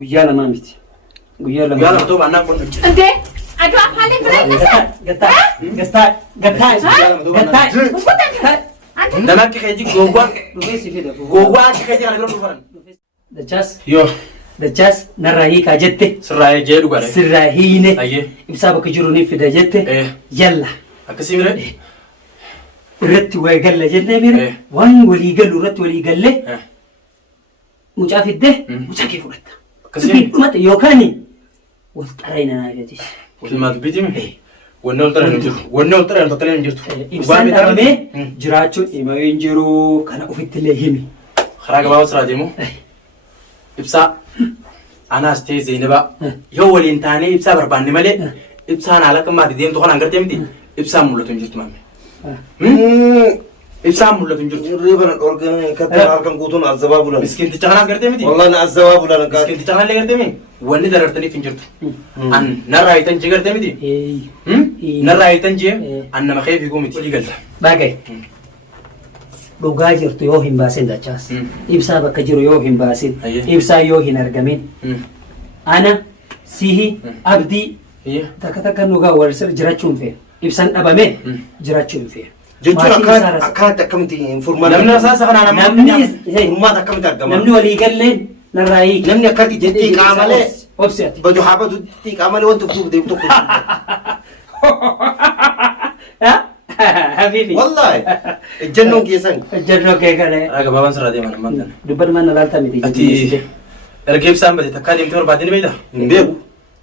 ويالا ما ميت ويالا طبعا انا كنت انت ادو افالي فريق قطع لما كيجي جوجا جوجا كيجي على جروب فرن دجاس يو دجاس نراهي كاجته سراي جيدو غاري سراهينه ايه ابسابك جروني في دجته يلا اكسيمره رت ويقل جنة مير وان ولي قال رت ولي قال له مجافي ده مجاكي فرت كسيم مت يوكاني وترينا ناجتيش كلمات بيتي ونول ترى نجيو ونول ترى نتكلم نجيو إنسان أمامي جراتشو إما ينجرو كنا أفيت لهيمي خراج باو سراديمو إبسا أنا استي زينبا يو ولين تاني إبسا برباني مالي إبسا أنا على كم ما تدين تقول أنكر تيمتي إبسا مولو تنجرت مامي إبسا مولو تنجرت ريبنا الأورجان كتر أركان كوتون الزباب ولا مسكين تجاهنا أنكر تيمتي والله أنا الزباب ولا نكاد مسكين تجاهنا اللي أنكر تيمي واني دررتني فينجرت أن نرى يتنجي أنكر تيمتي نرى يتنجي أن ما خايف يقوم يتولي قلت باقي dhugaa jirtu yoo hin baasin dachaas ibsaa bakka jiru yoo hin baasin ibsaa yoo hin argamin ana sihi abdii takka takka nugaa wal sir jiraachuu hin fe'e ibsan dhabame jiraachuu hin fe'e jechuun akkaataa akkamitti furmaata namni asaasa kanaa namni furmaata akkamitti argama namni walii galleen narraayii namni akkatti jettee qaamalee obsi ati badu haa badu jettee qaamalee wanta fuuf deemu tokko habibi wallahi ejjennoon keessan ejjennoo kee galee raga baabaan sirraa deeman ammaan dubban mana laalta miti ati erga ibsaan bade takkaa deemtee barbaadini beeyta hin beeku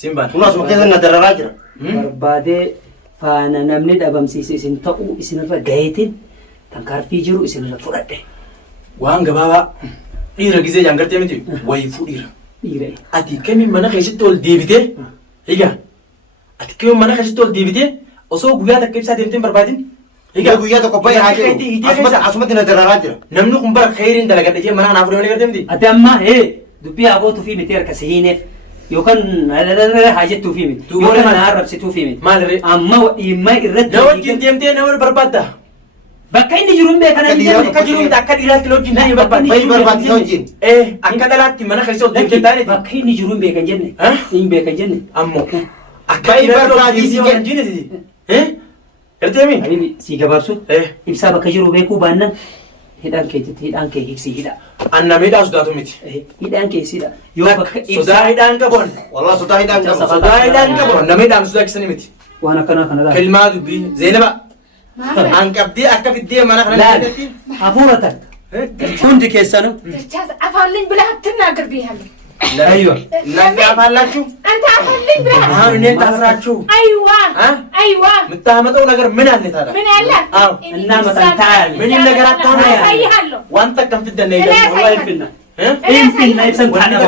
simbaan kun asuma keessa na dararaa jira barbaadee faana namni dhabamsiise isin ta'uu isinirra gaheetiin tankaarfii jiru isinirra fudhadhe waan gabaabaa dhiira gizee jaan gartee miti wayifuu dhiire ati kamiin mana keessatti ol deebitee higa ati kamiin mana keessatti ol deebitee osoo guyyaa takka ibsaa deemtee barbaadin higa guyyaa tokko baay'ee haa jiru asumatti na dararaa jira namni kun bara khayriin dalagadha jee mana kanaaf deemanii gartee miti ati amma dubbii abootuu fi miti harka sihiineef yookaan haa jettuu fi miti yookaan na arrabsituu fi miti maalirree amma dhimma irratti na wajjin deemtee nama barbaadda bakka inni jiru hin beekana akka jiru miti akka dhiiraatti na wajjin deemee barbaadda baay'ee barbaadisa wajjin akka dhalaatti mana keessa ol deemtee taa'ee bakka inni jiru hin beekan jenne hin beekan jenne ammoo akka dhiiraatti ol deemtee waan jiine erteemi habibi si gabaabsu ibsaa bakka jiru beekuu baannan hidhaan kee hiksii hidha anna miidhaa sodaatu miti hidhaan kee hidha yoo bakka sodaa hidhaan qabuun wallah sodaa hidhaan qabu sodaa hidhaan qabuun nama hidhaan sodaa kisanii miti waan akkanaa kana laala kelmaa dubbii zeenaba an qabdee akka fiddee mana kana laala hafuura takka hundi keessanu دجاج افالين بلا تناقر بيها ايوه እናንተ አፋላችሁ انت افالين بلا አሁን እኔ ታስራችሁ ايوه ايوه የምታመጣው ነገር ምን አለ ታዲያ من ያለ አዎ እና መጣንታል ምን ነገር አታማ ያሳይሃለሁ ዋንተ ከምትደነ ይገርም ወላሂ ይፍና ኢንፊና ኢብሰን ታናው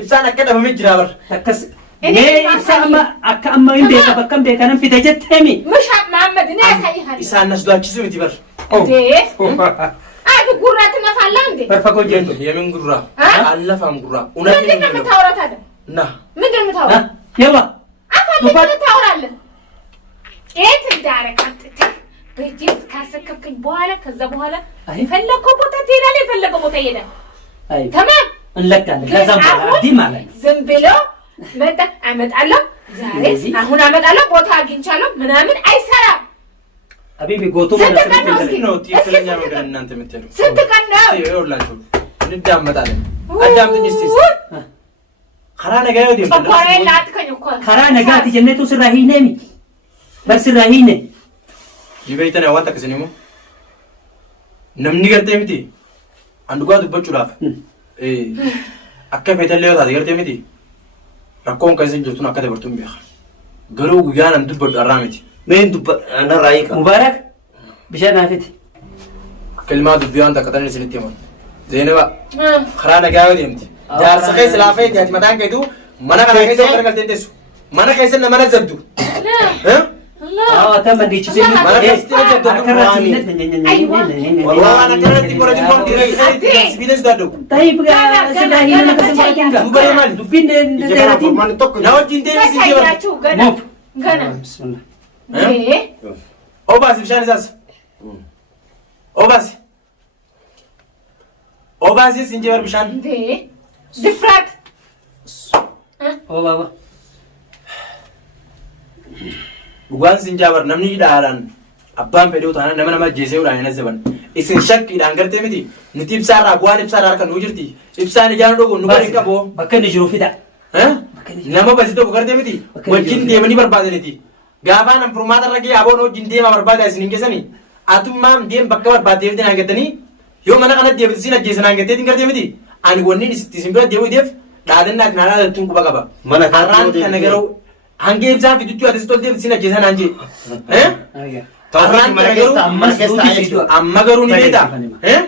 ኢብሳን አከደ በመጅራ በር ተከስ እኔ ኢብሳማ አካማ እንደ በከም በከነም ፊት ጀተሚ مش محمد انا ያሳይሃለሁ ኢሳን ነስዷችሁ ስምት ይበር አይ ጉራት ነፋላ እንዴ ፈርፈቆ ጀንቶ የምን ጉራ አለፋም ጉራ ምንድን ነው የምታወራው ታዲያ እና ምንድን ነው የምታወራው የዋ አፋልኝ ታወራለህ የት እንዳረካት በጅስ ካሰከከኝ በኋላ ከዛ በኋላ የፈለከው ቦታ ትሄዳለህ የፈለከው ቦታ ይሄዳል አይ ተማም እንለካለን ከዛም በኋላ ዲ ማለት ዝም ብሎ መጣ አመጣለሁ ዛሬ አሁን አመጣለሁ ቦታ አግኝቻለሁ ምናምን አይሰራም አቢቢ ጎቶ ማለት ነው ትክክለኛ ነገር እናንተ የምትሉ ስንት ቀን ነው ይኸውላችሁ እንዳመጣለን አዳምጥኝ እስቲ خራ ነገ ይወድ ቆቆሬ ላትከኝ እኮ خራ ነጋት ጀነቱ ስራሂነሚ በስራሂነ ይበይተና ዋንተ ከሰኒሙ namni gartee miti an dhugaa dubbachuudhaaf akka feetallee yoo taate gartee miti rakkoon kan isin jirtuun akka dabartuun beeka garuu guyyaa nan dubbadhu arraa miti meen dubba narraa hiika mubarak bishaan haafiti kelmaa dubbii waan takka tanin isinitti himan zeenaba karaa nagaa yoo deemti jaarsa keessa laafee ati mataan keetu mana kana keessa garagaltee teessu mana keessa nama na zabdu تم ديتشي mana keessa zabdu والله انا كرهت كورة جبون دي سبيدس دادو طيب سلاهينا ما كسبتين دوبري مال دبين ديرتين man tokko na wajjin deemi si jiban ያሳያችሁ ገና ገና بسم الله obaasi bishaan isaas obaasi sin jibar bishaan እንዴ ድፍረት Oo baaba. Dhugaan sin jaabar namni hidhaadhaan abbaan fedhuu taanaan nama ajjeesee udhaan hin azzaban. Isin shakkiidhaan gartee miti nuti ibsaarraa bu'aan ibsaarraa harka nuu jirti. Ibsaan ijaan dhogu nu bari qaboo. Bakka inni jiru fida. Nama basi tokko gartee miti wajjin deemanii barbaadaniti. Gaafaan an furmaata irra gahee aboon wajjin deemaa barbaada isin hin geessanii. Atummaan deem bakka barbaaddeef naan gattanii yoo mana kanatti deebite isin ajjeesan naan gatteetiin gartee miti. Ani wanni isin bira deemuudheef dhaadannaa kana dhaadattuun quba qaba. Mana har'aan kana garuu hanga ibsaa fiduchuu ati toltee isin ajjeesan naan jee. Har'aan kana garuu amma garuu ni beekta.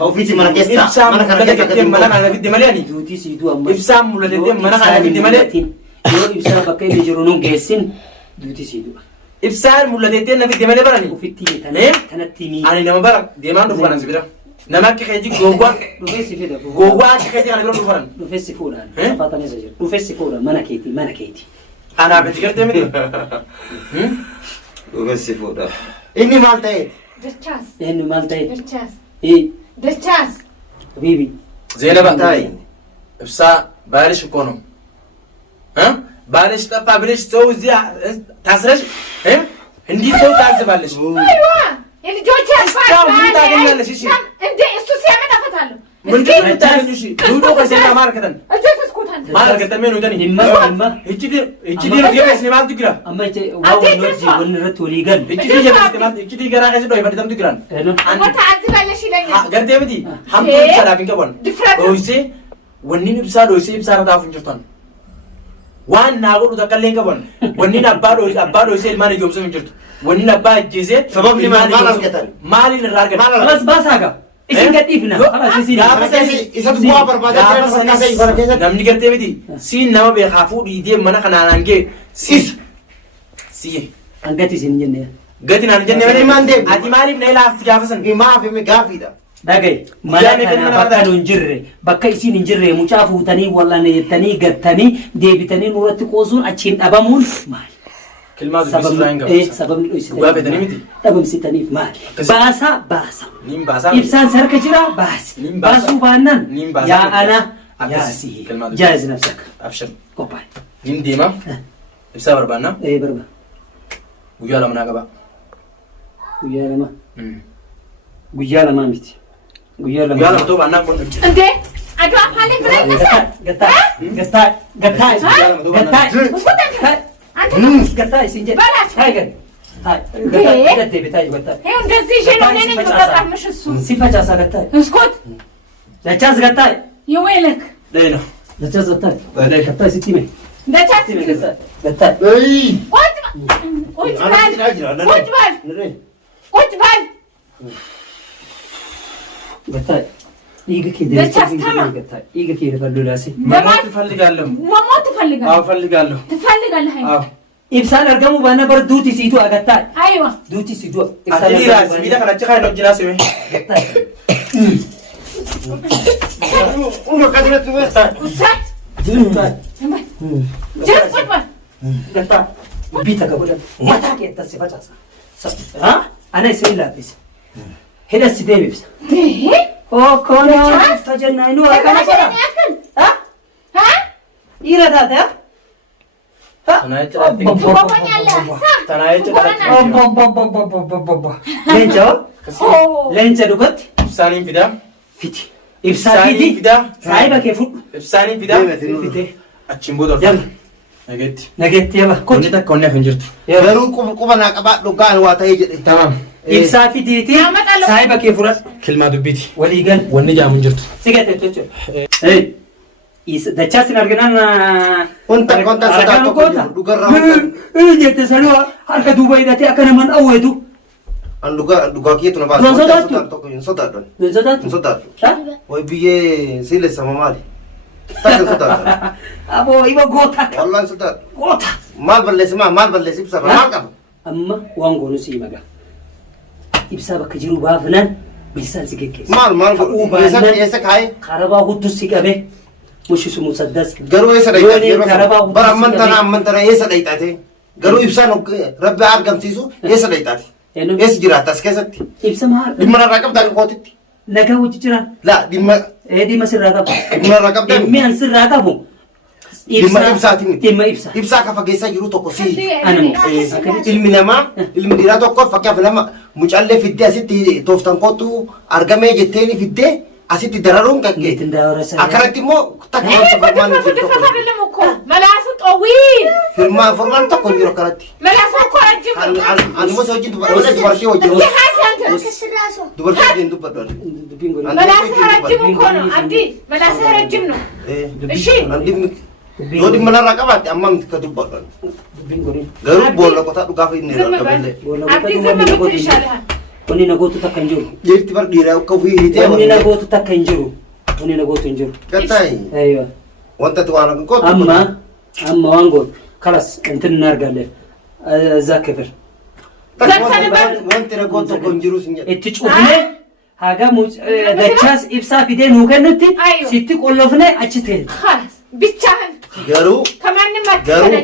Tawfiiti mana keessa. Ibsaan mul'ateettee mana kana fidde malee ani. Ibsaan mul'ateettee mana kana fidde malee. Yoo ibsaa bakka inni jiru nun geessin duuti sii du'a. Ibsaan mul'ateettee na fidde malee barani. Ofitti tanatti mii. Ani nama bara deemaan dhufu kanan si bira. Nama akka keeji gowwaa. Dhufeessi fida. Gowwaa akka keeji kana bira dhufu kanan. Dhufeessi fuudhaan. Safaatan isa jira. Dhufeessi fuudhaan mana keeti mana keeti. Anaaf itti gartee miti. Dhufeessi fuudha. Inni maal ta'e? Dachaas. Inni maal ta'e? Dachaas. Dachaas. Bibi. Zeenaba. Ibsaa baalish kono. ባለሽ ጠፋ ብለሽ ሰው እዚያ ታስረሽ እንዲህ ሰው ታዝባለሽ። አይዋ የልጆች አልፋ ምን ታገኛለሽ? እሺ እንዴ እሱ ሲያመጣ ፈታለሁ። ምንድን ነው የምታገኙሽ? ዱዶ ከሰላ ማርከተን እጀስ ኩታን ማርከተን ምን ወደኒ ይማ እቺ ዲ ነው የማይስ ነው ትግራ አማቼ ዋው ነው ወንረት ወሊገል እቺ ዲ የማይስ እቺ ዲ ገራ ከሰዶ ይፈደም ትግራ አንተ ታዝባለሽ ይለኛል። ገርቴ ምቲ ሐምዱ ሰላም ይቀበል ዶይሴ ወኒን ብሳ ዶይሴ ብሳ ረታፉ እንጀርቷን waan naa godhu takka illee qaban wannin abbaa dhoosee ilmaan ijoomsuu hin jirtu wannin abbaa ajjeesee sababni maal argatan maaliin irraa argatan kalas baasaaga isin gadhiifna kalas isin isa bu'aa barbaadaa namni gartee miti siin nama beekaa fuudhii deem mana kanaan gee si angati isin jenne gati naan jenne malee maan deem ati maaliif na ilaafti gaafasan maaf gaafiidha dhagay mana kana bakka nu hin jirre bakka isin hin jirre mucaa fuutanii wallan jettanii gattanii deebitanii nuratti qoosuun achiin dhabamuun maal kilmaa dubbisuu irraa hin gabaasa sababni dhoysitanii dhugaa fedhanii miti dhabamsitaniif maal baasa niin baasaa ibsaan sarka jira baasi baasuu baannaan yaa ana akkasi jaa'iz nafsaka abshir qophaa'e niin deema ibsaa barbaanna barba guyyaa lama naa qaba guyyaa lama miti guyyaa lama ta'uu baannaa kun እንዴ አዶ አፋሌ ብለኝ ገታ ሲንጀ በላች ታይገር ይኸው እንደዚህ ይዤ ነው እኔ ነኝ የምጠጣምሽ እሱ ሲፈጫሳ ገታ እስኮት ለቻስ ገታ የወይለክ ላይ ነው ለቻስ ገታ ገታ ሲቲሜ ደቻስ ገታ ቁጭ በል ገታ ይግኪ ይግኪ ለፈሉላሲ መሞት እፈልጋለሁ አዎ እፈልጋለሁ ትፈልጋለህ ibsaan argamu baana bar duuti siitu agatta አይዋ duuti siitu ati ras vida kana chaka no jina sewe uno kadre tu esta ጀስ ቁጭ በል gatta bita ka boda mata ke tasifachasa ha ana isilla bis heda sidebis oh kono tajanna inu akana sara ha ira dada Leenca dhugatti ibsaaniin fidaa fiti ibsaanii fidaa saayiba kee fudhu ibsaaniin fidaa fite achiin booda jala nageetti yaba konni takka onni hafin jirtu garuu quba naa qabaa dhugaan waa ta'ee jedhe tamam ibsaa fitiiti saayiba kee fudhadhu kilmaa dubbiiti walii gal wanni jaamu hin jirtu sigate jechuudha dachaasin arginaan konta sadaa tokko dhugarraa jette saluu harka duuba hidhatee akka naman awweetu an dhugaa kiyyeetu na baasa tokko hin sodaadhan hin sodaadhu way biyyee siilessama maali takka hin sodaadhan aboo iba goota wallaan sodaadhu goota maal balleessi ibsa maal qaba amma waan goonu sii maga ibsaa bakka jiru baafnaan bilisaan si geggeessa maal eessa kaa'ee karabaa hudduu si qabee mushisu musaddas garuu eessa dhayxaate bara amman tana eessa dhayxaate garuu ibsaan rabbi argamsiisu eessa dhayxaate eessa jiraata as keessatti ibsa maal dhimma narraa qabdaa kootitti nagaa wajji jiraan laa dhimma dhimma sirraa qabu dhimma narraa qabdaa dhimmi an sirraa qabu Dhimma ibsaa. Ibsaa ka fageessaa jiru tokko si. Anamoo. Ilmi namaa ilmi dhiiraa tokko fakkaaf nama mucaallee fiddee asitti tooftan kootu argamee jetteeni fiddee asitti dararuun qaqqee. Ngeetin daawara sana. Akkanatti immoo takka wanti formaan Difatu difatu አይደለም እኮ መላሱ ጠዊል formaan tokko hin jiru akkanatti. መላሱ እኮ ረጅም ነው Ani immoo si wajjin dubartii wajjin. Dubartii wajjin dubbadhu. መላሱ ረጅም እኮ ነው አብዲ መላሱ ረጅም ነው እሺ Yoo dhimma narraa qabaatte amma miti ka dubbadhu. Garuu boolla qotaa dhugaaf inni irraa qaballee. አብዲ ዝም ብትል ይሻልሃል Wanni na gootu takka hin jiru. Jeerti bar dhiiraa akka ofii hiitee. Wanni na gootu takka hin jiru. Wanni na gootu hin jiru. Qaxxaayi. Aywa. Wanta waan akka gootu. Amma waan gootu. Kalas intin hin argalle. Ezzaa kifir. Wanti na gootu tokko hin jiru sin jedhe. Itti cufne haga dachaas ibsaa fidee nuu kennutti sitti qollofne achi ta'e. خلاص ብቻህን Garuu ከማንም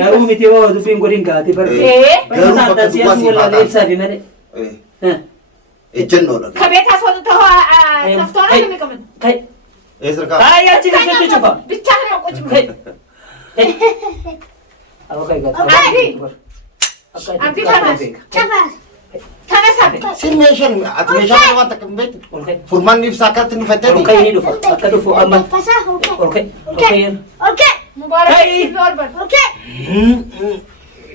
Garuu miti yoo dubbiin godhin gaati bar. Garuu bakka duwwaa si Wallaalee ibsaa fi malee. ejjennoodha. ከቤት አስወጥተው ከፍቶ ነው የሚቀመጥ Kai. Eesirkaa. Ayyachi keessatti cufa. ብቻህን ነው ቁጭ Kai. ብለህ Aba kai gaati. አብዲ ተነሳ Sin meeshaan ati meeshaan waan takka hin beektu. Furmaanni ibsaa akkatti nu fayyadu. Ol kai ni dhufa. Akka dhufu amma. Ol kai. Ol kai. ሙባረክ ዞር በል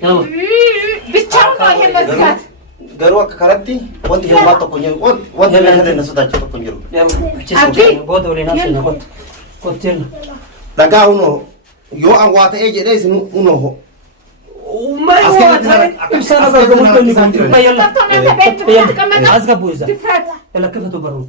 Nama. ብቻውን ነው ይሄ መዝጋት Garuu akka karatti wanti furmaata tokko hin jiru. Wanti meeshaa na sodaachisu tokko hin jiru. Booda waliin haasofna kottu. Kotteerna. Dhagaa unoo yoo an waa ta'ee jedhee isin unoo. Ibsaa lafa argamutti inni kun jiru. ከፍቶ ነው ቤት ተቀመጠ Asgabuu isaa. ድፍረት Lakkifatu baruu.